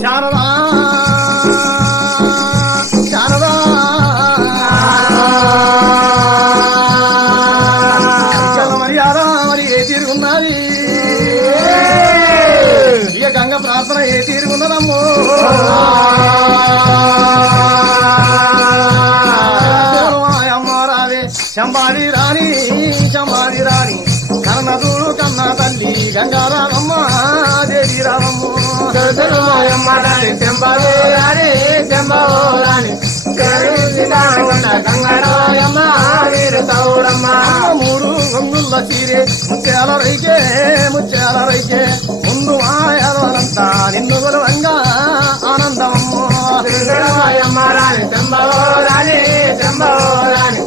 శారదా శారదా మర్యాద మరి ఏ తీరుగున్నది ఇక గంగ ప్రార్థన ఏ తీరుగున్నదమ్మో శంబాడి రాణి శంబాడి రాణి కన్నదూడు కన్న తల్లి గంగారామమ్మ దేవి రామమ్మ చెంబాడి రాణి చెంబారాణి గంగారాయమ్మ వీరు తౌడమ్మ మూడు గంగుల్ల చీరే ముత్యాల రైకే ముందు ఆయనంతా నిన్ను గొలవంగా ఆనందమ్మ రాణి చెంబారాణి చెంబారాణి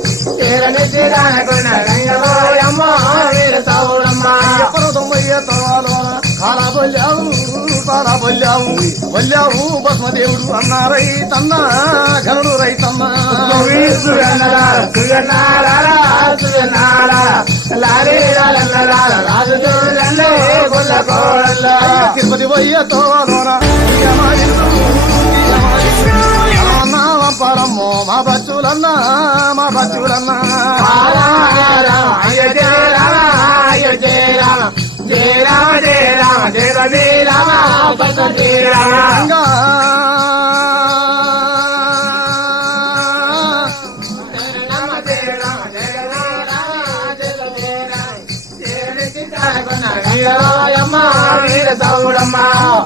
వల్లావు బస్మదేవుడు అన్న రైతన్న గనుడు రైతన్న తిరుపతి పోయ్య తోలోన పరమ్మో మా బచ్చులన్నా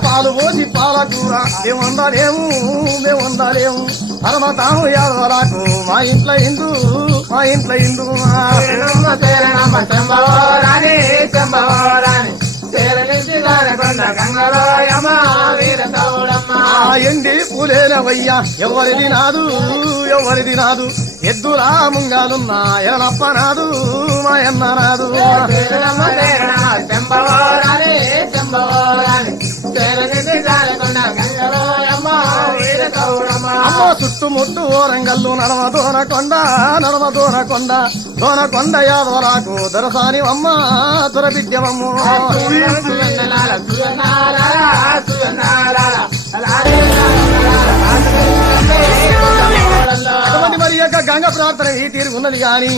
పాలు పోసి పాలకూర మేముండాలేము పరమతాము యాదవరాకు మా ఇంట్లో ఇందు ఎండి పూలేనవయ్యా ఎవరిది నాదు ఎద్దులా ముంగాలున్నా ఎరనప్ప నాదు మాయన్న నాదు అమ్మ చుట్టుముట్టు ఓరంగల్లు నడమ దోనకొండ యాదవరాకు దొరసాని అమ్మ దొరబిద్యమమ్మ అటువంటి మరి యొక్క గంగ ప్రార్థన ఏ తీరుగున్నది గాని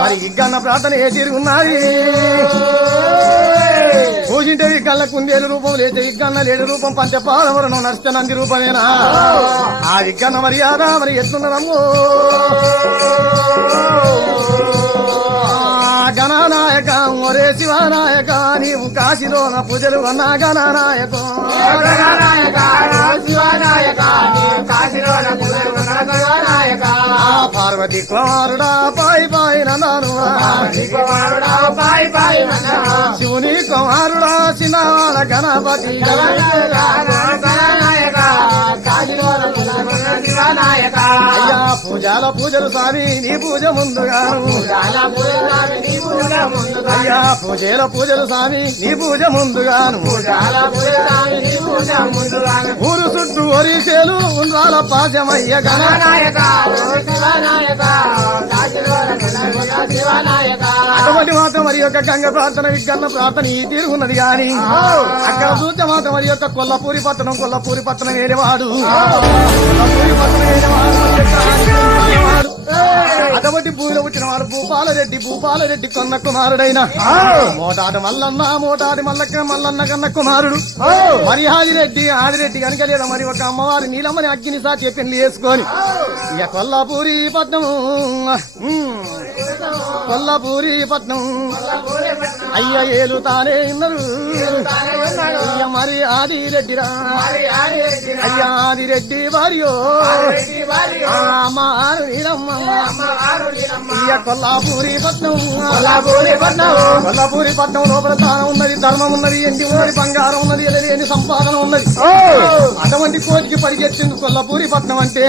మరి గంగ ప్రార్థన ఏ తీరుగున్నది పూజింటే విగ్గల్ల కుందేలు రూపం లేచే విగ్గన్న లేడు రూపం పంచపాదవరణం నర్చనంది రూపమేనా ఆ విగ్గన్న మర్యాద మరి ఎట్లున్నదమ్మో గణనాయక ఒరే శివనాయక నీవు కాశీలోన పూజలు అన్నా గణనాయక పార్వతి కుమారుడా పాయి నందాను శివుని కుమారుడా చిన్నవాడ గణపతి అయ్యా పూజలు స్వామి నీ పూజ ముందుగాను అయ్యా పూజలు స్వామి నీ పూజ ముందుగాను ఊరు చుట్టూ ఒరిసేలు ఉండాల పాశమయ్య గణనాయక అటువంటి మాత్రం మరి యొక్క గంగ ప్రార్థన విగ్గన్న ప్రార్థన ఈ తీరుగున్నది గాని అక్కడ చూస్తే మాత్రం మరి యొక్క కొల్లపూరి పట్టణం వేరేవాడు అటువంటి భూమిలో పుట్టిన వాడు భూపాలరెడ్డి కొన్న కుమారుడైన మోటాటి మల్లన్న కన్న కుమారుడు మరి ఆదిరెడ్డి కనుక లేదా మరి ఒక అమ్మవారి నీలమ్మని అగ్ని సాచి పెళ్లి చేసుకొని ఇక కొల్లాపూరి పట్నం అయ్య ఏలుతానే ఉన్నారు అయ్య మరి ఆదిరెడ్డిరా అయ్యా ఆదిరెడ్డి భార్యో అమ్మారు నీలమ్మ ఇయ్య కొల్లాపూరి పట్నం లోపల దానం ఉన్నది ధర్మం ఉన్నది ఎండి ఉన్నది బంగారం ఉన్నది ఎలలేని సంపాదన ఉన్నది అటువంటి కోటికి పరిగెత్తింది కొల్లాపూరి పట్నం అంటే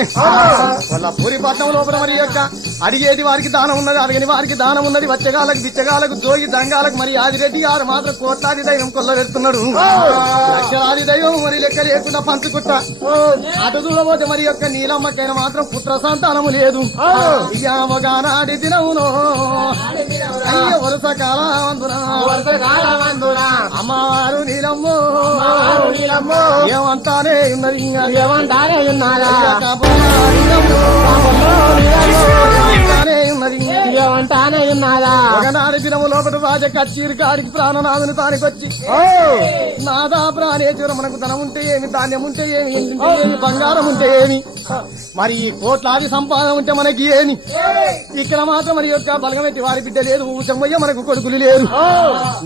కొల్లాపూరి పట్నం లోపల మరి యొక్క అడిగేది వారికి దానం ఉన్నది అడిగని వారికి దానం ఉన్నది వచ్చగాలకు బిచ్చగాలకు జోగి దంగాలకు మరి ఆదిరెడ్డి గారు మాత్రం కోట్లాది దైవం కొల్ల పెడుతున్నాడు లక్షలాది దైవం మరి లెక్క లేకుండా పంచుకుంట అటు చూడబోతే మరి యొక్క నీలమ్మకైనా మాత్రం పుత్ర సంతానము లేదు ఇక ఒకనాటి దినమును అయ్య వరుస కాలమందున అమ్మవారు నీలమ్మ ఏమంటానే ఉన్నది ఏమంటారే ఉన్నారా ఏమంటానే ఉన్నారా ఒకనాడు దినము లోపల రాజ కచ్చీరి కాడికి ప్రాణనాథుని తానికొచ్చి నాదా ప్రాణేశ్వర మనకు ధనం ఉంటే ఏమి ధాన్యం ఉంటే ఏమి ఇంటి ఉంటే ఏమి బంగారం ఉంటే ఏమి మరి ఈ కోట్లాది సంపాదన ఉంటే మనకి ఏమి ఇక్కడ మాత్రం మరి యొక్క బలగమెట్టి వారి బిడ్డ లేదు ఊచమ్మయ్య మనకు కొడుకులు లేరు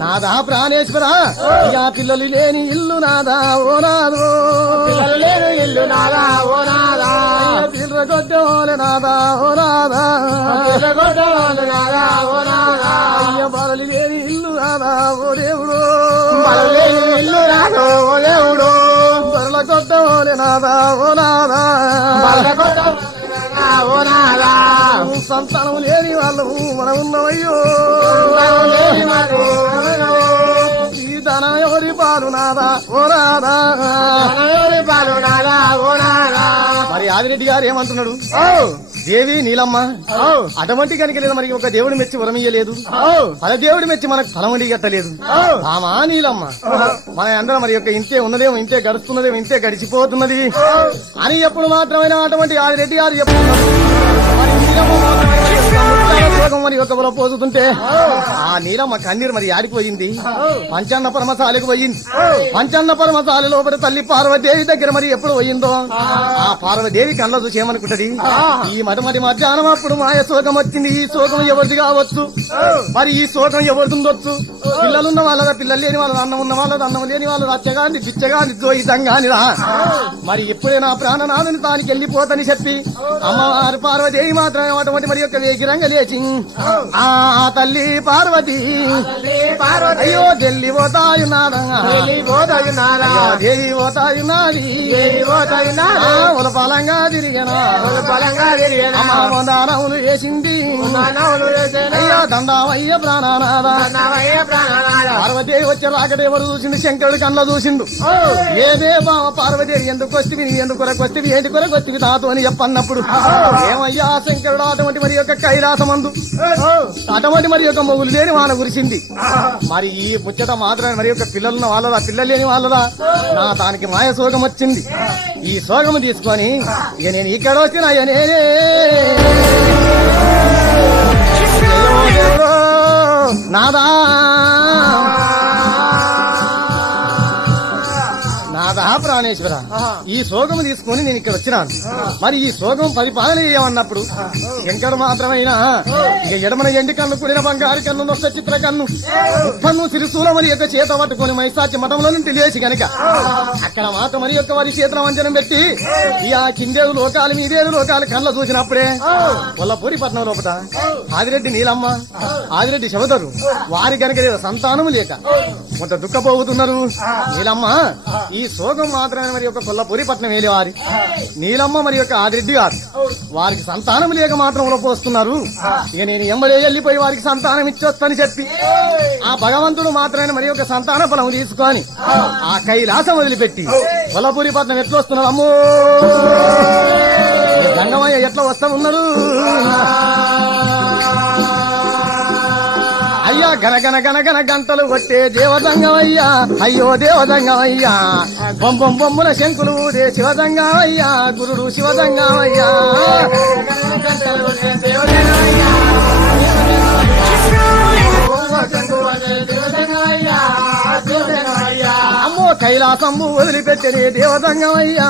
నాదా ప్రాణేశ్వర ఇక పిల్లలు లేని ఇల్లు నాదా ఓ నాదో పిల్లలు లేరు ఇల్లు నాదా ఓ నాదా పిల్లల కొట్టోలే నాదా ఓ నాదా పిల్లగొడ్డోలు నాదా ఓ నాదా అయ్య బలలు లేని ఇల్లు నాదా ఓ దేవుడు పిల్లలు లేని ఇల్లు నాదో ఓ దేవుడు బరల కొట్టోలే నాదా ఓ నాదా పిల్లగొడ్డోలు నాదా ఓ నాదా సంతానం లేని వాళ్ళు మనం ఉన్నవయ్యో పిల్లలు లేని వారు ఈ ధన ఎవరి పాలు నాదా ఓ నాదా ఎవరి పాలు నాదా ఓ నాదా మరి ఆదిరెడ్డి గారు ఏమంటున్నాడు దేవి నీలమ్మ అటువంటి కనుక లేదు మనకి ఒక దేవుడు మెచ్చి వరమియ్యలేదు పల దేవుడు మెచ్చి మనకు ఫలం గట్టలేదు ఆమా నీలమ్మ మన అందరం మరి యొక్క ఇంతే ఉన్నదేమో ఇంతే గడుస్తున్నదేమో ఇంతే గడిచిపోతున్నది అని ఎప్పుడు మాత్రమైనా అటువంటి ఆదిరెడ్డి గారు చెప్తున్నారు మరి నీలమ్మ మాత్రమే మరి యొక్క ముత్యాల శోకం మరి యొక్క బల పోతుంటే ఆ నీలమ్మ కన్నీరు మరి ఆడిపోయింది పంచన్న పరమశాలకు పోయింది పంచన్న పరమశాల లోపల తల్లి పార్వదేవి దగ్గర మరి ఎప్పుడు పోయిందో ఆ పార్వదేవి కళ్ళ చూసి ఏమనుకుంటది ఈ మటమటి మధ్యాహ్నం అప్పుడు మాయ శోకం వచ్చింది ఈ శోకం ఎవరిది కావచ్చు మరి ఈ శోకం ఎవరిది ఉండొచ్చు పిల్లలున్న వాళ్ళ పిల్లలు లేని వాళ్ళ అన్నం ఉన్న వాళ్ళ అన్నం లేని వాళ్ళ రచ్చగాని బిచ్చగాని జోయితంగాని రా మరి ఎప్పుడైనా ప్రాణనాథుని తానికి వెళ్ళిపోతని చెప్పి అమ్మవారు పార్వదేవి మాత్రమే అటువంటి మరి యొక్క వేగిరంగ లేచి ఆ తల్లి పార్వతి అయ్యో ఢిల్లీ పోతాయున్నాడా దేవి పోతాయున్నది ఉలపాలంగా తిరిగినా దానవులు వేసింది అయ్యా దండామయ్య ప్రాణనాథ పార్వదేవి వచ్చే రాకడే ఎవరు చూసింది శంకరుడి కళ్ళ చూసిండు ఏదే బావ పార్వదేవి ఎందుకు వస్తుంది ఎందుకు కొరకు వస్తుంది ఏంటి కొరకు వస్తుంది తాతో అని చెప్పన్నప్పుడు ఏమయ్యా శంకరుడు అటువంటి మరి యొక్క కైలాసమందు అటువంటి మరి యొక్క మొగులు లేని వాన కురిసింది మరి ఈ ముచ్చట మాత్రమే మరి యొక్క పిల్లలున్న వాళ్ళదా పిల్లలు లేని వాళ్ళదా నా దానికి మాయ శోకం వచ్చింది ఈ శోకము తీసుకొని ఇక నేను ఇక్కడ వచ్చిన నేనే నాదా నాదా ప్రాణేశ్వర ఈ శోకము తీసుకొని నేను ఇక్కడ వచ్చినాను మరి ఈ శోకం పరిపాలన చేయమన్నప్పుడు శంకరు మాత్రమైనా ఇక ఎడమన ఎండి కన్ను కుడిన బంగారు కన్ను నొక్క చిత్ర కన్ను ముప్పన్ను సిరిశూల మరి యొక్క చేత పట్టుకొని మైసాచి మఠంలో నుండి లేచి గనక అక్కడ మాత్రం మరి యొక్క వారి చేతుల వంచనం పెట్టి ఈ ఆ కిందేడు లోకాలు మీదేడు లోకాలు కళ్ళ చూసినప్పుడే కొల్లపూరి పట్నం లోపల ఆదిరెడ్డి నీలమ్మ ఆదిరెడ్డి శివధరు వారి గనక సంతానము లేక కొంత దుఃఖపోతున్నారు నీలమ్మ ఈ శోకం మాత్రమే మరి యొక్క కొల్లపూరి పట్నం వేలి వారి నీలమ్మ మరి యొక్క ఆదిరెడ్డి గారు వారికి సంతానం లేక మాత్రం పోస్తున్నారు ఇక నేను ఎంబడే వెళ్ళిపోయి వారికి సంతానం ఇచ్చొస్తని చెప్పి ఆ భగవంతుడు మాత్రమే మరి యొక్క సంతాన ఫలం తీసుకొని ఆ కైలాసం వదిలిపెట్టి కొల్లపూరి పట్నం ఎట్లా వస్తున్నాడు అమ్మో గంగమయ్య ఎట్లా వస్తా ఉన్నాడు అయ్యా గనగన గనగన గంటలు కొట్టే దేవదంగమయ్యా అయ్యో దేవదంగమయ్యా బొంబొం బొమ్మల శంకులు ఊదే శివదంగమయ్యా గురుడు శివదంగమయ్యా అమ్మో కైలాసంబు వదిలిపెట్టని దేవదంగమయ్యా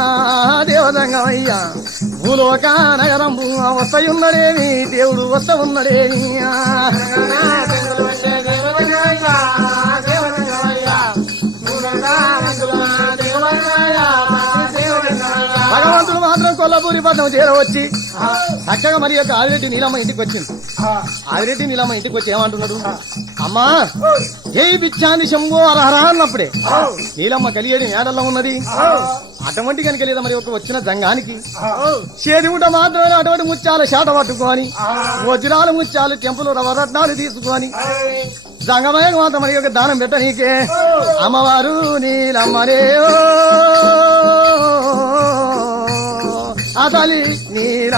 దేవదంగమయ్యా భూలోక నగరంబు వస్తయున్నడేమి దేవుడు వస్త ఉన్నడేమి భగవంతుడు మాత్రం కొల్లపూరి పట్నం చేరవచ్చి చక్కగా మరి యొక్క ఆదిరెడ్డి నీలమ్మ ఇంటికి వచ్చింది ఆదిరెడ్డి నీలమ్మ ఇంటికి వచ్చి ఏమంటున్నాడు అమ్మా జై బిచ్చాని శంభో అరహర అన్నప్పుడే నీలమ్మ కలియేడి మేడల్లో ఉన్నది అటువంటి కనుక లేదా మరి ఒక వచ్చిన జంగానికి చేదిగుట మాత్రమే అటువంటి ముత్యాల శాట పట్టుకొని వజ్రాలు ముత్యాలు చెంపులు రవరత్నాలు తీసుకొని జంగమయ్య మాత్రం మరి యొక్క దానం పెట్ట నీకే అమ్మవారు నీలమ్మనే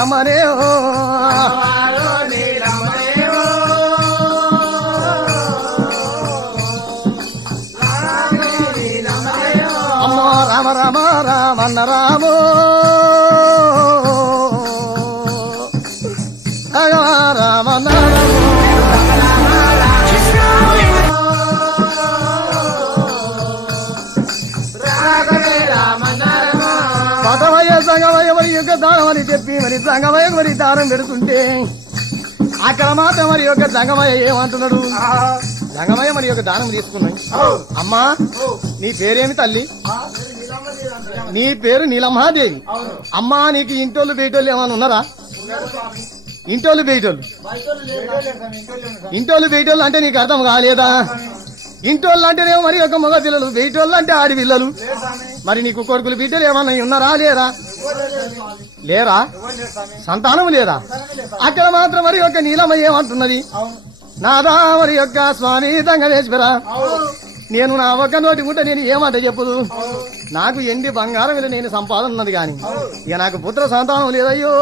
నీలమ్మనే అమ్మో రామ రామ రామన్న రామో రామన్న పదవయ్య సంగమయ్య మరి యొక్క దానం అని చెప్పి మరి సంగమయ్య మరి దానం పెడుతుంటే అక్కడ మాత్రం మరి యొక్క సంగమయ్య ఏమంటున్నాడు సంగమయ్య మరి యొక్క దానం తీసుకున్నాయి అమ్మా నీ పేరేమి తల్లి నీ పేరు నీలమ్మాదేవి అమ్మా నీకు ఇంటోళ్ళు బయటోళ్ళు ఏమైనా ఉన్నారా ఇంటోళ్ళు బయటోళ్ళు ఇంటోళ్ళు బయటోళ్ళు అంటే నీకు అర్థం కాలేదా ఇంటోళ్ళు అంటేనేమో మరి ఒక మగ పిల్లలు బయటోళ్ళు అంటే ఆడి పిల్లలు మరి నీకు కొడుకులు బిడ్డలు ఏమన్నా ఉన్నారా లేరా లేరా సంతానం లేదా అక్కడ మాత్రం మరి యొక్క నీలమ్మ ఏమంటున్నది నాదా మరి యొక్క స్వామి దంగవేశ్వర నేను నా ఒక్క నోటి ఉంటే నేను ఏమంట చెప్పదు నాకు ఎండి బంగారం మీద నేను సంపాదన ఉన్నది కాని ఇక నాకు పుత్ర సంతానం లేదయ్యో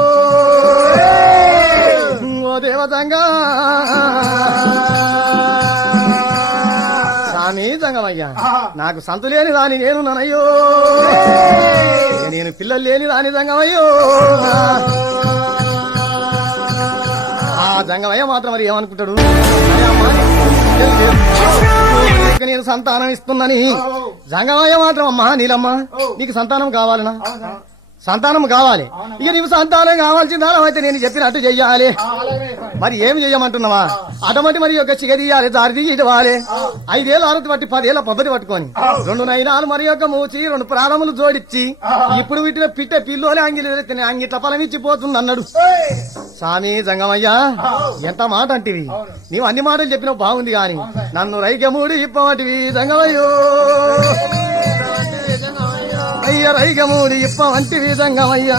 ఓ దేవతంగా స్వామి దంగమయ్యా నాకు సంతు లేని దాని నేనున్నానయ్యో నేను పిల్లలు లేని దాని దంగమయ్యో ఆ దంగమయ్య మాత్రం మరి ఏమనుకుంటాడు నేను సంతానం ఇస్తున్నాని జంగమయ్య మాత్రం అమ్మా నీలమ్మ నీకు సంతానం కావాలనా సంతానం కావాలి ఇక నీకు సంతానం కావాల్సిన దానం అయితే నేను చెప్పినట్టు చెయ్యాలి మరి ఏం చెయ్యమంటున్నావా అటువంటి మరి యొక్క చిగ తీయాలి దారి తీసి ఇవ్వాలి 5 ఏళ్ళ అరవై బట్టి 10 ఏళ్ళ పద్ధతి పట్టుకొని 2 నైనాలు మరి యొక్క మూచి 2 ప్రాణములు జోడించి ఇప్పుడు వీటిలో పిట్ట పిల్లోలే అంగిలి అంగిట్ల ఫలం ఇచ్చిపోతుంది అన్నాడు స్వామి జంగమయ్యా ఎంత మాట అంటివి నీవు అన్ని మాటలు చెప్పినావు బాగుంది గాని నన్ను రైగమూడి ఇప్పవటివి జంగమయ్యో అయ్య రైగమూడి ఇప్ప వంటి విధంగమయ్యా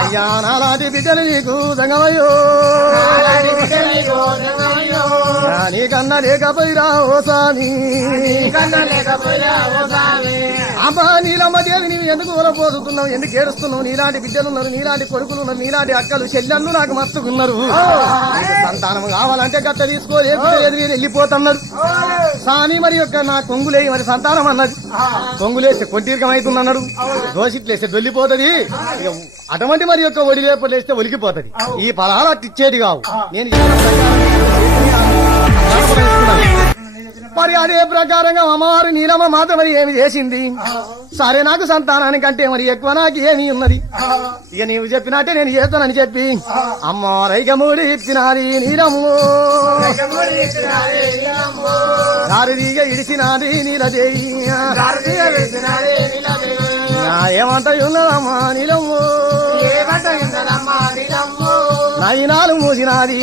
అయ్యా నాలాంటి బిడ్డలు నీకు జంగమయ్యో నీకన్నా లేకపోయిరా ఓ స్వామి అమ్మా నీలమ్మ దేవి నీవు ఎందుకు ఊరపోతున్నావు ఎందుకు ఏడుస్తున్నావు నీలాంటి బిడ్డలున్నారు నీలాంటి కొడుకులున్నారు నీలాంటి అక్కలు చెల్లెళ్ళు నాకు మస్తుకున్నారు సంతానం కావాలంటే గట్ట తీసుకోలేకపోతే ఎదిరి వెళ్ళిపోతున్నారు స్వామి మరి యొక్క నా కొంగులే మరి సంతానం అన్నది కొంగులేస్తే కొట్టిరికం అవుతుందన్నాడు దోషిట్లేస్తే దొల్లిపోతుంది అటువంటి మరి యొక్క ఒడిలేపలేస్తే ఒలికిపోతుంది ఈ ఫలాలు అట్టిచ్చేది కావు నేను మరి అదే ప్రకారంగా అమ్మవారు నీలమ్మ మాత మరి ఏమి చేసింది సరే నాకు సంతానానికంటే మరి ఎక్కువ నాకు ఏమి ఉన్నది ఇక నీవు చెప్పినట్టే నేను చేస్తానని చెప్పి అమ్మ రైగమూడి ఇచ్చినాది నీలమ్మ దారిగా ఇడిచినాది నీలదేవి ఏమంట ఉన్నదమ్మా నీలమ్మ నైనాలు మూసినాది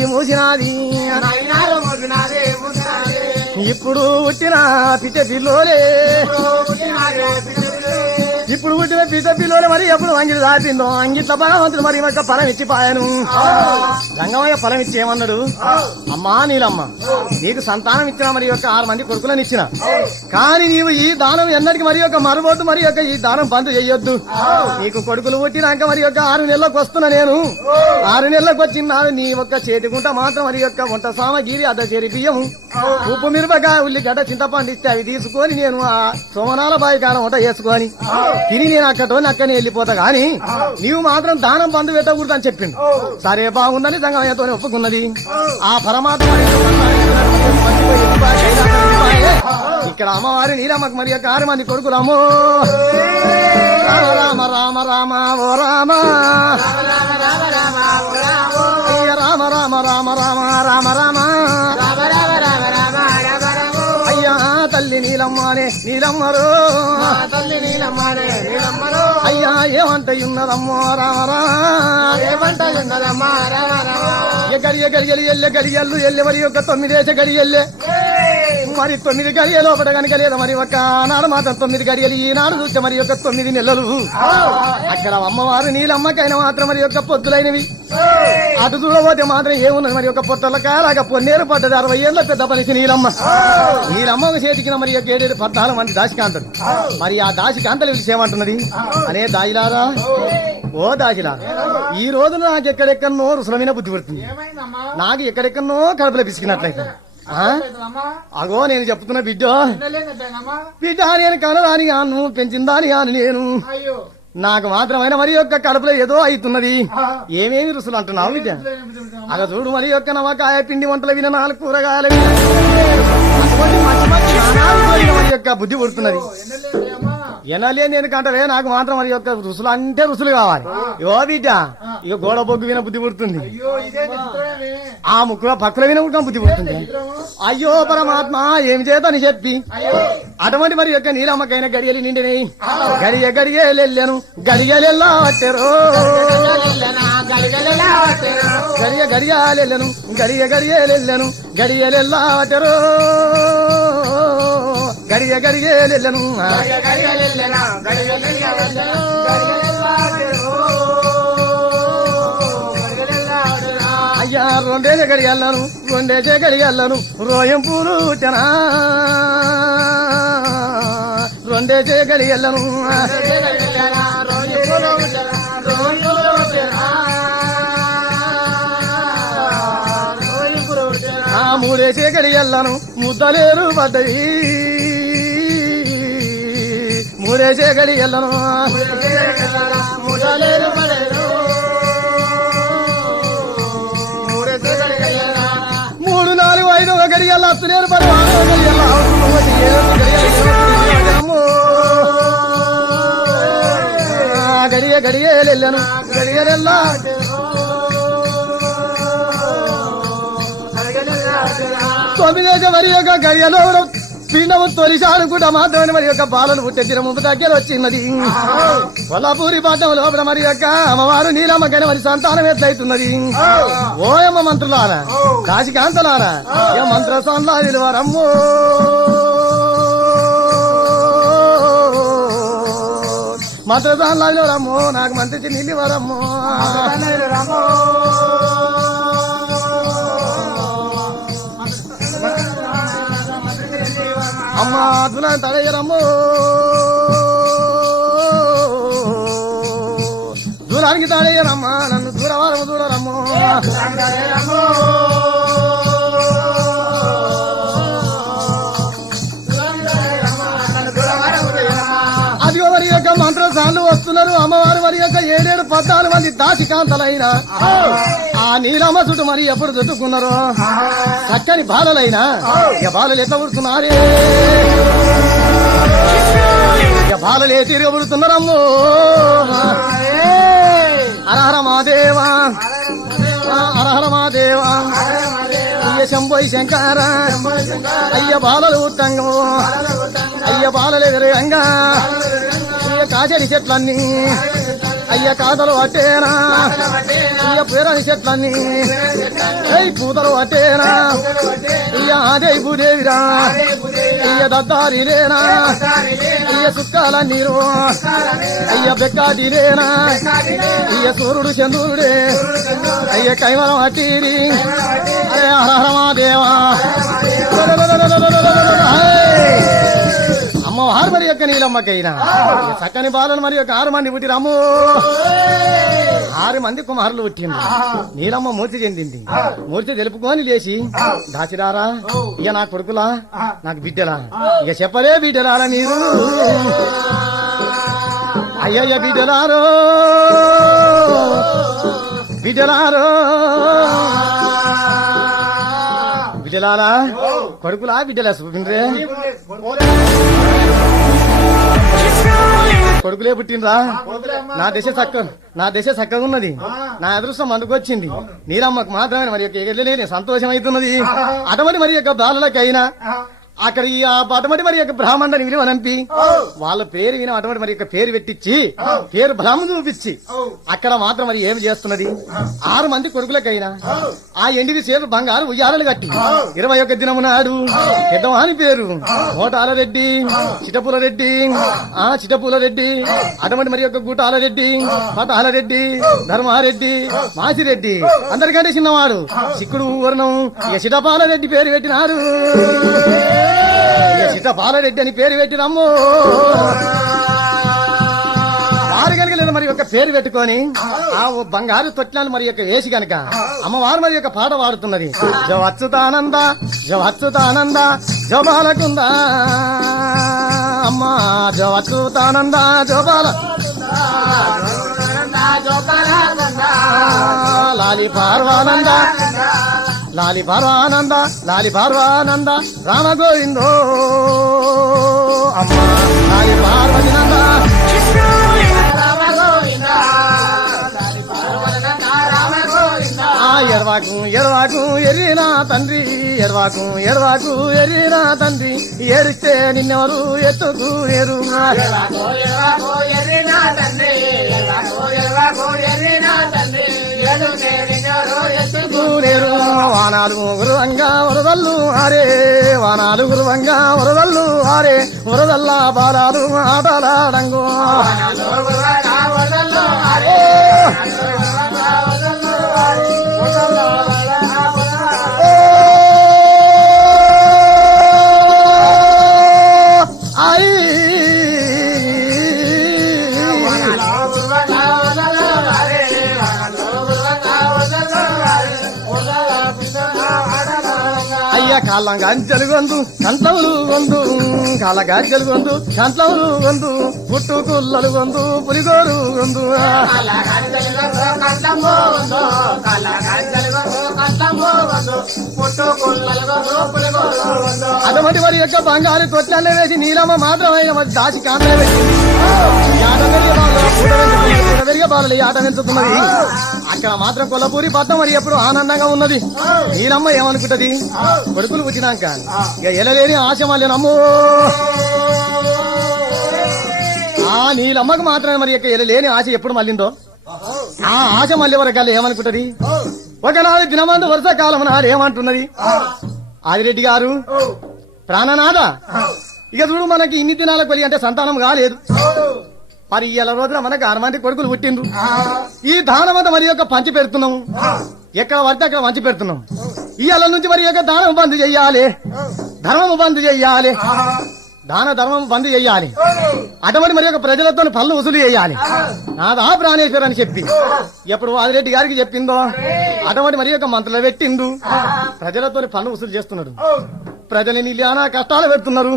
ఇప్పుడు పుట్టిన పిట్ట పిల్లోలే ఇప్పుడు పుట్టిన పిట్ట పిల్లోలే మరి ఎప్పుడు అంగిలి దాటిందో అంగిట్ల భగవంతుడు మరి యొక్క ఫలం ఇచ్చిపోయాను రంగమయ్య ఫలం ఇచ్చి ఏమన్నాడు అమ్మా నీలమ్మ నీకు సంతానం ఇచ్చిన మరి యొక్క 6 మంది కొడుకులను ఇచ్చిన కానీ నీవు ఈ దానం ఎన్నటికి మరి యొక్క మరబోద్దు మరి యొక్క ఈ దానం బంద్ చెయ్యొద్దు నీకు కొడుకులు పుట్టినాక మరి యొక్క 6 నెలలకు వస్తున్నా నేను 6 నెలలకు వచ్చినాడు నీ యొక్క చేతికుంట మాత్రం మరి యొక్క వంట సామగిరి అద్ద చేరి బియ్యము ఉప్పు మిరపకాయ ఉల్లిగడ్డ చింతపండు ఇస్తే అవి తీసుకొని నేను ఆ సోమనాల బాయి కాలం వంట చేసుకొని తిని నేను అక్కనే వెళ్ళిపోతా గాని నీవు మాత్రం దానం బంధు పెట్టకూడదు అని చెప్పిండు సరే బాగుందని సంగమయ్యతో ఒప్పుకున్నది ఆ పరమాత్మ ఇక్కడ అమ్మవారి నీలమ్మకు మరి 6 మంది కొడుకులమ్మో రామ రామ రామ ఓ రామ రామ రామ రామ రామ రామ రామ అయ్యా తల్లి నీలమ్మనే నీలమ్మరు అయ్యా ఏమంటయున్నదమ్మో రామరా గడియల్లు ఎల్లి మరి యొక్క 9 గడియల్లే మరి 9 గడియలు లోపల కనుక లేదా మరి ఒక నాడు మాత్రం 9 గడియలు ఈనాడు చూస్తే మరి యొక్క 9 నెలలు అక్కడ అమ్మవారు నీలమ్మకైనా మాత్రం మరి యొక్క పొద్దులైనవి అటు చూడబోతే మాత్రం ఏమున్నది మరి ఒక పొట్టల కాలాగా పొన్నేరు పడ్డది 60 ఏళ్ళ పెద్ద పనిసి నీలమ్మ ఒక చేతికి మరి యొక్క 14 మంది దాసికాంతలు మరి ఆ దాసికాంతలు పిలిచేమంటున్నది అనే దాయిలారా ఓ దాసిలారా ఈ రోజు నాకు ఎక్కడెక్కడనో రుసులమైన బుద్ధి పడుతుంది నాకు ఎక్కడెక్కడనో కడుపులో పిసికినట్లయితే అగో నేను చెప్తున్నా బిడ్డ నేను కనరాని నువ్వు పెంచిందాని అని నేను నాకు మాత్రమైన మరి యొక్క కడుపులో ఏదో అవుతున్నది ఏమేమి రుసులు అంటున్నావు బిడ్డ అలా చూడు మరి యొక్క నమ్మకాయ పిండి వంటల విన 4 కూరగాయల మరి యొక్క బుద్ధి పుడుతున్నది ఎనలే నేను కంటవే నాకు మాత్రం మరి యొక్క రుసులు అంటే రుసులు కావాలి ఓ బిడ్డ ఇక గోడ బొగ్గు విన బుద్ధి పుడుతుంది ఆ ముక్కుల పక్కల విన కూడా బుద్ధి పుడుతుంది అయ్యో పరమాత్మ ఏమి చేతని చెప్పి అటువంటి మరి యొక్క నీలమ్మకైన గడియలు నిండినాయి గడియలెళ్ళను గడియలెల్లా పట్టారు గడియలెళ్ళను గడియలెళ్ళను గడియలెల్లా పట్టారు గడియలెళ్ళను అయ్యా 2 గడియల్లను 2 గడియల్లను రోయం పూలు తెనా 2 గడియల్లను ఆ 3 గడియల్లను ముద్దలేరు పడ్డవి 3 గడియల్లను ముద్దలేరు పడేరు 3, 4, 5 గడియల్లా అత్తులేరు పడి 6 గడియల్లా గడియలెళ్ళను గడియలెల్లా 9 మరి యొక్క గడియలో పిండము తొలిసాడు కూడా మాత్రమే మరి యొక్క బాలను పుట్టిన ముందు దగ్గర వచ్చిన్నది కొల్లాపూరి పట్టణం లోపల మరి యొక్క అమ్మవారు నీలమ్మకైన మరి సంతానం ఎట్లయితున్నది ఓయమ్మ మంత్రులారా కాశికాంతలారా ఏ మంత్ర సంలాదిలు వారమ్మో మంత్ర సంలాదిలు రమ్మో నాకు మంత్రి నీళ్ళు వరమ్మో అమ్మ అద్భుత తడయ్యరమ్మో దూరానికి తాడయ్యరమ్మా నన్ను దూరవారము దూరరమ్మో అదిగో మరి యొక్క మంత్రసార్లు వస్తున్నారు అమ్మవారు మరి యొక్క 7, 14 మంది దాసికాంతలైనా ఆ నీలమ్మ చుట్టూ మరి ఎప్పుడు చుట్టుకున్నారో చక్కని బాలలైనా ఇక బాలలు ఎట్లా పుడుతున్నారే ఇక బాలలు ఏ తీరుగా పుడుతున్నారమ్మో హరహర మాదేవా హరహర మాదేవా అయ్య శంభోయ్ శంకర అయ్య బాలలు ఉట్టంగము అయ్య బాలలు ఎదురంగా అయ్య కాచడి చెట్లన్నీ అయ్య కాదలు అట్టేనా అయ్య పేరని చెట్లన్నీ అయ్యి పూతలు అట్టేనా అయ్య ఆదే భూదేవిరా అయ్య దద్దారిలేనా అయ్య సుక్కాల నీరు అయ్య బెక్కాటిలేనా అయ్య సూర్యుడు చంద్రుడే అయ్య కైమలం అట్టిరి అయ్య హరహరమాదేవా అమ్మవారు మరి యొక్క నీలమ్మకైనా చక్కని బాలను మరి యొక్క 6 మంది పుట్టిరమ్మో 6 మంది కుమారులు పుట్టింది నీలమ్మ మూర్తి చెందింది మూర్తి తెలుపుకొని లేచి దాచిరారా ఇక నా కొడుకులా నాకు బిడ్డలా ఇక చెప్పలే బిడ్డలారా మీరు అయ్యయ్య బిడ్డలారో బిడ్డలారో బిడ్డలారా కొడుకులా బిడ్డలా చూపిండ్రే కొడుకులే పుట్టినరా నా దశ చక్కగా ఉన్నది నా అదృష్టం అందుకొచ్చింది నీలమ్మకు మాత్రమే మరి యొక్క సంతోషం అవుతున్నది అటువంటి మరి యొక్క బాలలకైనా అక్కడ ఈ అటువంటి మరి యొక్క బ్రాహ్మణుని విలువనంపి వాళ్ళ పేరు విని అటువంటి మరి యొక్క పేరు పెట్టించి పేరు బ్రాహ్మణు చూపించి అక్కడ మాత్రం మరి ఏమి చేస్తున్నది 6 మంది కొడుకులకైనా ఆ ఎండిది చేరు బంగారు ఉయ్యాలలు కట్టి 21 దినము నాడు పెద్దవాని పేరు కోటాల రెడ్డి చిటపూల రెడ్డి చిటపూల రెడ్డి అటువంటి మరి యొక్క గూటాల రెడ్డి పటాల రెడ్డి ధర్మారెడ్డి మాసిరెడ్డి అందరికంటే చిన్నవాడు చిక్కుడు వర్ణం ఇక చిటపాల రెడ్డి పేరు పెట్టినారు ఇక చిటపాలరెడ్డి అని పేరు పెట్టినమ్మో వారు కనుక లేదా మరి యొక్క పేరు పెట్టుకొని ఆ బంగారు తొట్టినాలు మరి యొక్క వేసి గనక అమ్మవారు మరి యొక్క పాట పాడుతున్నది జవచ్చుతానంద జవచ్చుతానంద జబాలకుందా అమ్మా జవచ్చుతానంద జబాల లాలి పార్వానంద లాలి పార్వానంద లాలి పార్వానంద రామ గోవిందో అమ్మా లాలి పార్వతినంద ఎడవాకు ఎడవాకు ఎరినా తండ్రి ఎడవాకు ఎడవాకు ఎరినా తండ్రి ఏడిస్తే నిన్నెవరు ఎత్తుకు ఎరు వానాలు గురువంగా వరదల్లు ఆరే వానాలు గురువంగా వరదల్లు ఆరే వరదల్లా బాలాలు ఆటలాడంగు కాళ్ళ గంజలు గొందు కంట్లవులు గొందు కాళ్ళ గంజలు గొందు కంట్లవులు గొందు పుట్టు కుల్లలు గొందు పులిగోరు గొందు అటువంటి వారి యొక్క బంగారు తొట్లనే వేసి నీలమ్మ మాత్రమైన మరి దాచి కాండ్లే పెట్టింది బాలలు ఆట పెంచుతున్నది అక్కడ మాత్రం కొల్లపూరి పట్నం మరి ఎప్పుడు ఆనందంగా ఉన్నది నీలమ్మ ఏమనుకుంటది కొడుకులు వచ్చినాక ఇక ఎలలేని ఆశ మళ్ళీ నమ్మో ఆ నీలమ్మకు మాత్రమే మరి యొక్క ఎలలేని ఆశ ఎప్పుడు మళ్ళిందో ఆ ఆశ మళ్ళీ వరకల్లా ఏమనుకుంటది ఒకనాడు దినమందు వర్షాకాలం నాడు ఏమంటున్నది ఆదిరెడ్డి గారు ప్రాణనాథ ఇక చూడు మనకి ఇన్ని దినాల కొలి అంటే సంతానం కాలేదు మరి ఇలా రోజున మనకు 6 మంది కొడుకులు పుట్టిండ్రు ఈ దానమంతా మరి యొక్క పంచి పెడుతున్నాము ఎక్కడ పడితే అక్కడ మంచి పెడుతున్నాం ఇవాళ నుంచి మరి యొక్క దానం బంద్ చెయ్యాలి ధర్మం బంద్ చెయ్యాలి దాన ధర్మం బంద్ చెయ్యాలి అటువంటి మరి యొక్క ప్రజలతో పనులు వసూలు చేయాలి నాదా ప్రాణేశ్వర్ అని చెప్పి ఎప్పుడు ఆదిరెడ్డి గారికి చెప్పిందో అటువంటి మరి యొక్క మంత్రులు పెట్టిండు ప్రజలతో పనులు వసూలు చేస్తున్నాడు ప్రజలని నానా కష్టాలు పెడుతున్నారు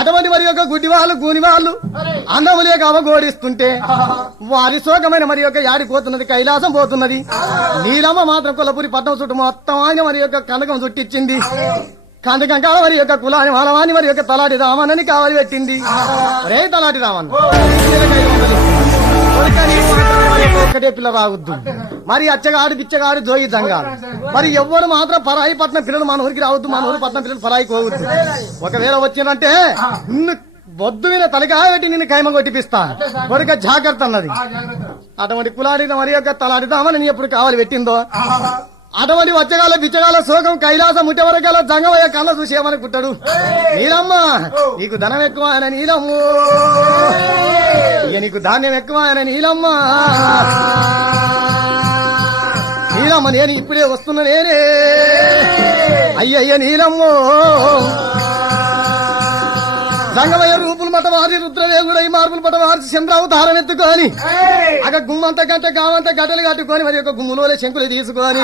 అటువంటి మరి యొక్క గుడ్డి వాళ్ళు కూని వాళ్ళు అందము లేక అవగోడిస్తుంటే వారి శోకమైన మరి యొక్క యాడిపోతున్నది కైలాసం పోతున్నది నీలమ్మ మాత్రం కొల్లపూరి పట్టణం చుట్టూ మొత్తం ఆయన మరి యొక్క కందకం చుట్టించింది కందకం కావాలి మరి యొక్క కులాని వాళ్ళని మరి యొక్క తలాటి రామన్నని కావాలి పెట్టింది రే తలాటి రామన్న ఒక్కటే పిల్ల రావద్దు మరి అచ్చగాడు బిచ్చగాడు జోగి దంగాడు మరి ఎవ్వరు మాత్రం పరాయి పట్నం పిల్లలు మన ఊరికి రావద్దు మన ఊరి పట్నం పిల్లలు పరాయి పోవద్దు ఒకవేళ వచ్చిందంటే బొద్దు మీద తలకాయ పెట్టి నిన్ను కైమ కొట్టిపిస్తా కొడుక జాగ్రత్త అన్నది అటువంటి కులాడి మరి యొక్క తలాడిదామని ఎప్పుడు కావాలి పెట్టిందో అటువంటి వచ్చగాల బిచ్చగాల శోకం కైలాసం ముట్టే వరకల్లా జంగమయ్య కళ్ళ చూసేమనుకుంటాడు నీలమ్మ నీకు ధనం ఎక్కువ ఆయన నీలమ్మ ఇక నీకు ధాన్యం ఎక్కువ ఆయన నీలమ్మ నీలమ్మ నేను ఇప్పుడే వస్తున్నా నేనే అయ్యయ్య నీలమ్మ జంగమయ్య రూపులు మట వారి రుద్రదేవుడై మార్పులు మట వారి చంద్రావతారం ఎత్తుకొని అక్కడ గుమ్మంత గంట గావంత గడ్డలు కట్టుకొని మరి యొక్క గుమ్ములోనే శంకులు తీసుకొని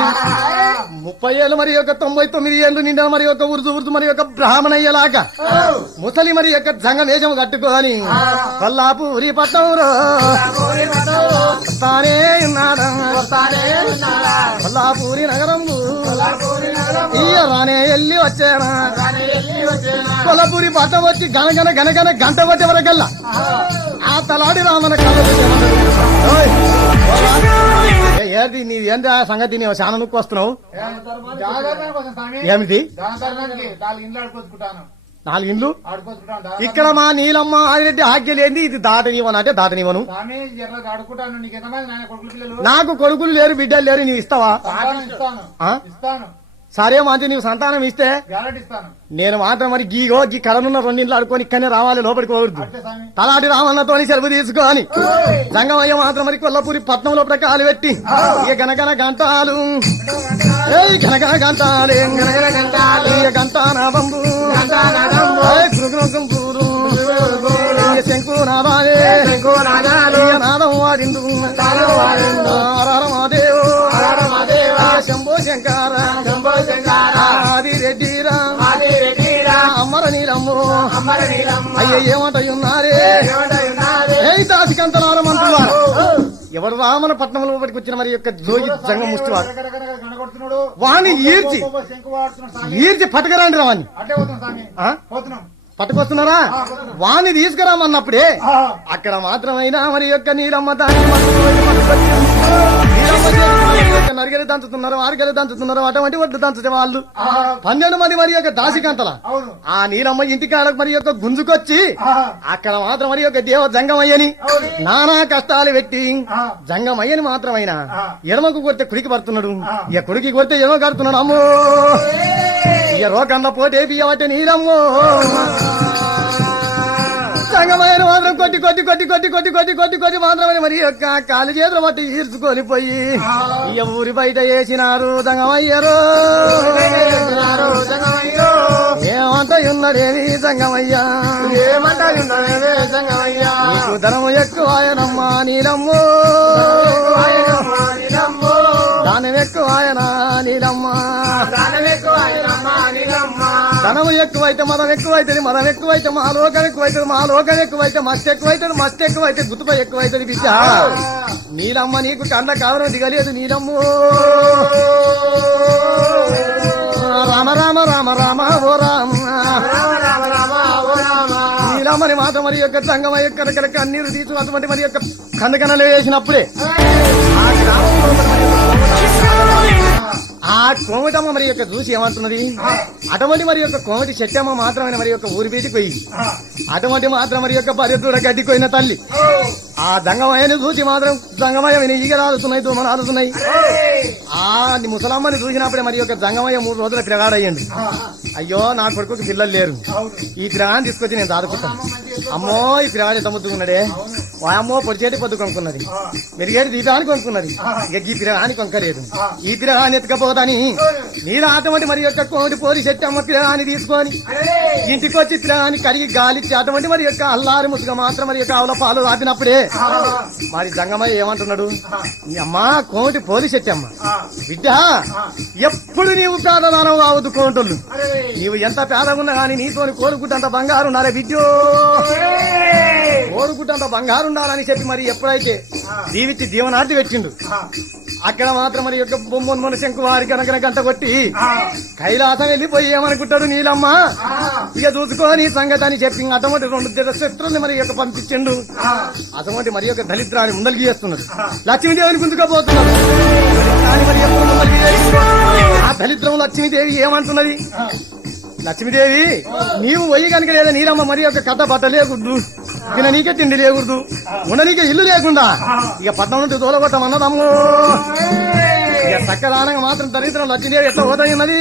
30 ఏళ్ళు మరి యొక్క 99 ఏళ్ళు నిండా మరి యొక్క ఉరుసు మరి యొక్క బ్రాహ్మణయ్యలాగా ముసలి మరి యొక్క జంగ వేషం కట్టుకొని కొల్లాపూరి పట్టణంలో వస్తానే ఉన్నాడా కొల్లాపూరి నగరంలో రానే వెళ్ళి వచ్చానా కొల్లాపూరి పట్టణం వచ్చి గనగన గనగన గంట పట్టే వరకల్లా ఆ తలాడి రామన కళ్ళ ఏది నీ ఏంటి ఆ సంగతి నీవు చాలా నొక్కి వస్తున్నావు ఏమిటి 4 ఇండ్లు ఆడుకుంటున్నాం ఇక్కడ మా నీలమ్మ ఆదిరెడ్డి ఆజ్ఞ లేని ఇది దాటనివ్వను అంటే దాటనివ్వను. స్వామి ఎర్ర ఆడుకుంటాను. నీకు ఎంతమంది నాయన కొడుకులు పిల్లలు? నాకు కొడుకులు లేరు, బిడ్డలు లేరు, నీవు ఇస్తావా? ఇస్తాను ఆ? ఇస్తాను, సరే మంచి నీవు సంతానం ఇస్తే గ్యారెంటీ ఇస్తాను. నేను మాత్రం మరి గీ కడనున్న 2 ఇండ్లు ఆడుకొని ఇక్కడనే రావాలి, లోపలికి పోవద్దు. అంతే స్వామి. తలాటి రామన్నతోని సెలవు తీసుకొని జంగమయ్య మాత్రం మరి కొల్లపూరి పట్నం లోపల కాలు పెట్టి ఇక గనగన గంటాలు ఏయ్ గనగన గంటాలే ఇక గంటానా బంబు గురుగురు శంకు నాదాలే నాదం వాడిండు రారమాదేవు శంభో శంకర ఆదిరెడ్డిరా అమ్మర నీరమ్ము అయ్య ఏమంటున్నారే దాసికంతనారం అంటున్నారు. ఎవరు రామన పట్నంలో వచ్చిన మరి యొక్క జోగి జంగ ముష్టివాడు కనగొడుతున్నాడు. వాణ్ణి ఈడ్చి శంకు వాడుతున్నాడు స్వామి. ఈడ్చి పట్టుకురండి రావాన్ని. అట్టే పోతున్నాం స్వామి. ఆ? పోతున్నాం. పట్టుకొస్తున్నారా? వాణ్ణి తీసుకురామన్నప్పుడే అక్కడ మాత్రమైనా మరి యొక్క నీలమ్మ దాన్ని నరిగెలు దంచుతున్నారు, ఆరుగెలు దంచుతున్నారు, అటువంటి ఒడ్లు దంచుతే వాళ్ళు 12 మంది మరి యొక్క దాసికంతల అవును. ఆ నీలమ్మ ఇంటికాడకు మరి యొక్క గుంజుకొచ్చి అక్కడ మాత్రం మరి యొక్క దేవ జంగమయ్యని నానా కష్టాలు పెట్టి జంగమయ్యని మాత్రమైనా ఎడమకు కొడితే కుడికి పడుతున్నాడు, ఇక కుడికి కొడితే ఎడమ కడుతున్నాడు. అమ్మో ఇక రోకన్న పోతే బియ్యబట్టే నీలమ్మో సంగమైన మాత్రం కొట్టి కొట్టి కొట్టి కొట్టి కొట్టి కొట్టి కొట్టి కొట్టి మాత్రమే మరి యొక్క కాలు చేతులు బట్టి ఈర్చుకొని పోయి ఇక ఊరి బయట వేసినారు సంగమయ్యరు. ఏమంట ఉన్నదేవి సంగమయ్యా, ఏమంటా ఉన్నదే సంగమయ్యా, నీకు ధనము ఎక్కువాయనమ్మా నీలమ్మో, దానం ఎక్కువాయనా నీలమ్మ, ధనము ఎక్కువైతే మదం ఎక్కువైతుంది, మదం ఎక్కువైతే మా లోకం ఎక్కువైతుంది, మా లోకం ఎక్కువైతే మస్తు ఎక్కువైతుంది, మస్తు ఎక్కువైతే గుర్తుపై ఎక్కువైతుంది. బిడ్డ నీలమ్మ నీకు కళ్ళ కావడం దిగలేదు నీలమ్మ. రామ రామ రామ రామ ఓ రామ నీలమ్మని మాట మరి యొక్క సంగమ యొక్క కన్నీరు తీసు అటువంటి మరి యొక్క కందకనలు వేసినప్పుడే ఆ కోమటమ్మ మరి యొక్క చూసి ఏమంటున్నది, అటువంటి మరి యొక్క కోమటి చెట్టమ్మ మాత్రమే మరి యొక్క ఊరి బీటికి పోయి అటువంటి మాత్రం మరి యొక్క పరిధుడ గడ్డిపోయిన తల్లి ఆ దంగమయ్యని చూసి మాత్రం దంగమయ్య ఈగ రాలుతున్నాయి, దోమలు రాలుతున్నాయి. ఆ ముసలమ్మని చూసినప్పుడే మరి యొక్క దంగమయ్య 3 రోజుల పిల్లగాడయ్యండి. అయ్యో నా కొడుకుకి పిల్లలు లేరు, ఈ పిల్లగాని తీసుకొచ్చి నేను దాదుకుంటాను. అమ్మో ఈ పిల్లగాడు ఎంత ముద్దుకున్నాడే, అమ్మో పొడిచేటి పొద్దు కొనుక్కున్నది, మెరుగేటి దీపాన్ని కొనుక్కున్నది, ఇక ఈ పిల్లగాని కొనుక్కలేదు, ఈ పిల్లగాని ఎత్తుకపోతాని మీరు అటువంటి మరి యొక్క కోటి పోరి చెట్టమ్మ పిల్లగాని తీసుకొని ఇంటికి వచ్చి పిల్లగాని కడిగి గాలిచ్చి అటువంటి మరి యొక్క అల్లారి ముసుగా మాత్రం మరి యొక్క ఆవుల పాలు రాపినప్పుడే మరి జంగమయ్య ఏమంటున్నాడు, అమ్మా కోటి పోరి చెట్టమ్మ బిడ్డ ఎప్పుడు నీవు పేదదానం కావద్దు, కోంటులు నీవు ఎంత పేదగున్నా గాని నీతోని కోరుకుంటంత బంగారు ఉండాలి బిడ్డో, కోరుకుంటంత బంగారు ఉండాలని చెప్పి మరి ఎప్పుడైతే దీవిచ్చి దీవనార్థి పెట్టిండు అక్కడ మాత్రం మరి యొక్క బొమ్మను శంకు వారి కనుక గంట కొట్టి కైలాసం వెళ్ళిపోయి ఏమనుకుంటాడు నీలమ్మ, ఇక చూసుకొని సంగతి అని చెప్పి అటువంటి 2 శత్రుల్ని మరి యొక్క పంపించిండు. అటువంటి మరి యొక్క దళిద్రాన్ని ముందలికి చేస్తున్నాడు, లక్ష్మీదేవిని గుంజుకపోతున్నాడు. మరి ఆ దళిద్రం లక్ష్మీదేవి ఏమంటున్నది, లక్ష్మీదేవి నీవు పోయి కనుక లేదా నీలమ్మ మరి యొక్క కథ బట్ట లేకూడదు, తిన నీకే తిండి లేకూడదు, ఉండనీకే ఇల్లు లేకుండా ఇక పట్టణం నుండి తోలగొట్టమన్నదమ్ము. ఇక చక్కదానంగా మాత్రం దరిద్రం లక్ష్మీదేవి ఎట్లా పోతాయిన్నది.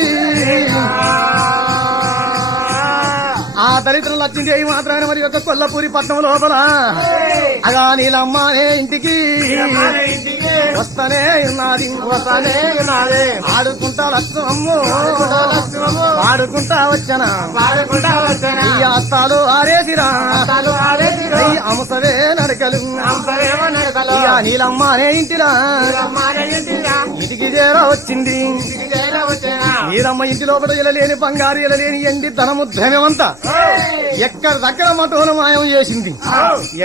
ఆ దరిద్రం లక్ష్మీదేవి మాత్రమే మరి యొక్క కొల్లపూరి పట్టణం లోపల అగా నీలమ్మనే ఇంటికి వస్తానే ఉన్నది, ఆడుకుంటా లక్ష్మమ్ము ఆడుకుంటా వచ్చనా, ఈ అత్తాలు ఆరేసిరా అమసవే నడకలు నీలమ్మనే ఇంటిరా ఇంటికి చేరా వచ్చింది. నీలమ్మ ఇంటి లోపల ఇలలేని బంగారు ఇలలేని ఎండి ధనము ధనమంతా ఎక్కడ దగ్గర మతోన మాయం చేసింది,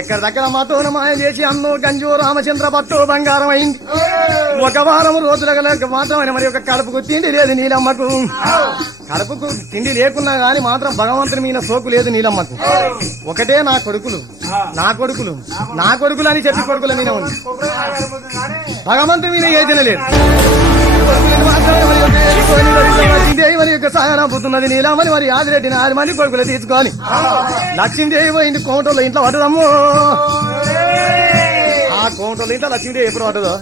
ఎక్కడ దగ్గర మతోన మాయం చేసి అన్ను గంజు రామచంద్ర పట్టు బంగారం అయింది. 1 వారం రోజుల మాత్రమే మరి ఒక కడుపుకు తిండి లేదు నీలమ్మకు, కడుపుకు తిండి లేకున్నా గాని మాత్రం భగవంతుని మీద సోకు లేదు నీలమ్మకు. ఒకటే నా కొడుకులు నా కొడుకులు నా కొడుకులు అని చెప్పి కొడుకుల మీద ఉంది, భగవంతుని మీద ఏ తినలేదు. కొడుకులను మాత్రమే మరి యొక్క ఎత్తుకొని లక్ష్మీదేవి మరి యొక్క సాగరం పుట్టున్నది నీలామని మరి ఆదిరెడ్డిని 6 మంది కొడుకులు తీసుకొని లక్ష్మీదేవి పోయింది కోమటోళ్ళ ఇంట్లో పడుదమ్ము ఆ కోమటోళ్ళ ఇంట్లో లక్ష్మీదేవి ఎప్పుడు పడుదో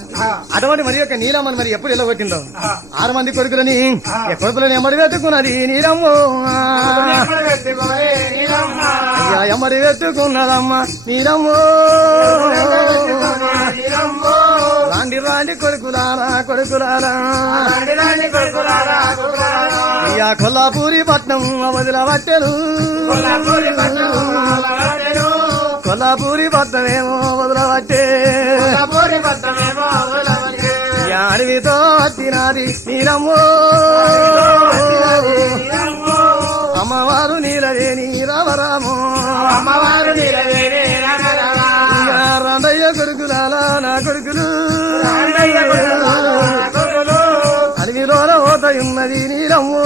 అటువంటి మరి యొక్క నీలమ్మని మరి ఎప్పుడు ఎలా కొట్టిందో 6 మంది కొడుకులని కొడుకులని ఎమ్మడి పెట్టుకున్నది నీలమ్మ అయ్యా ఎమ్మడి పెట్టుకున్నదమ్మ నీలమ్మ రాండి రాండి కొడుకులారా కొడుకులారా అయ్యా కొల్లాపూరి పట్నం వదిల పట్టెను కొల్లాపూరి పట్నమేమో వదిల పట్టే అడవితో తినాది నీలమ్మో అమ్మవారు నీలవేణి రామరామో అమ్మవారు నీలవేణి రండయ్య కొడుకులాలా నా కొడుకులు అడవిలోన పోతయున్నది నీలమ్మో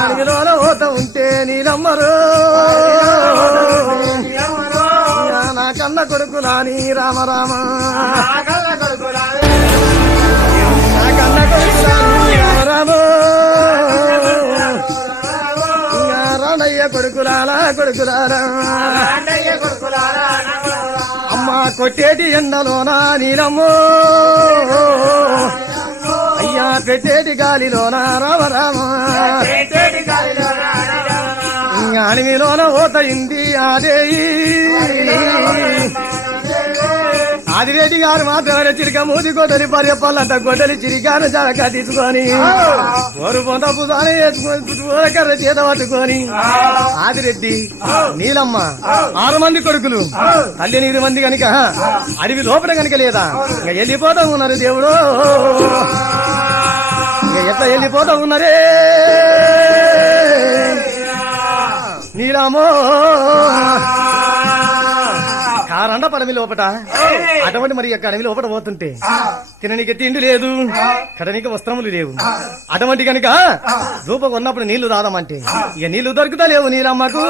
అడవిలోన పోత ఉంటే నీలమ్మరు నా కన్న కొడుకులాని రామరామ నా కన్న కొడుకులాని రామరామ రండయ్య కొడుకులాలా కొడుకులారా అమ్మ కొట్టేటి ఎండలోన నీలమ్మో అయ్యా పెట్టేటి గాలిలోన రామరామ అడవిలోన పోతయింది ఆదేయి ఆదిరెడ్డి గారు మాత్రమే చిరిక మూతి కొట్టని పర్యపల్లంట కొట్టని చిరికాను జరక తీసుకొని ఓరు పొంద పుసాని వేసుకొని ఓరకర్ర చేత పట్టుకొని ఆదిరెడ్డి నీలమ్మ 6 మంది కొడుకులు తల్లి 8 మంది కనుక అడవి లోపల కనుక లేదా ఇక వెళ్ళిపోతా ఉన్నారు దేవుడు ఇక ఎట్లా వెళ్ళిపోతా ఉన్నారే నీలమ్మో కారండ పడమి లోపట అటువంటి మరి యొక్క అడవి లోపల పోతుంటే తిననీకి తిండి లేదు కడనీకి వస్త్రములు లేవు అటువంటి కనుక రూపం ఉన్నప్పుడు నీళ్లు తాగమంటే ఇక నీళ్లు దొరుకుతలేవు నీలమ్మకు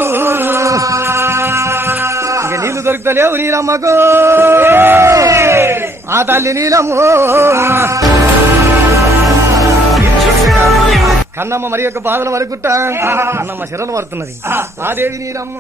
ఇక నీళ్లు దొరుకుతలేవు నీలమ్మకు ఆ తల్లి నీలమ్మ కన్నమ్మ మరి యొక్క బాధల వరకుట్ట కన్నమ్మ శరలు పడుతున్నది ఆ దేవి నీలమ్మ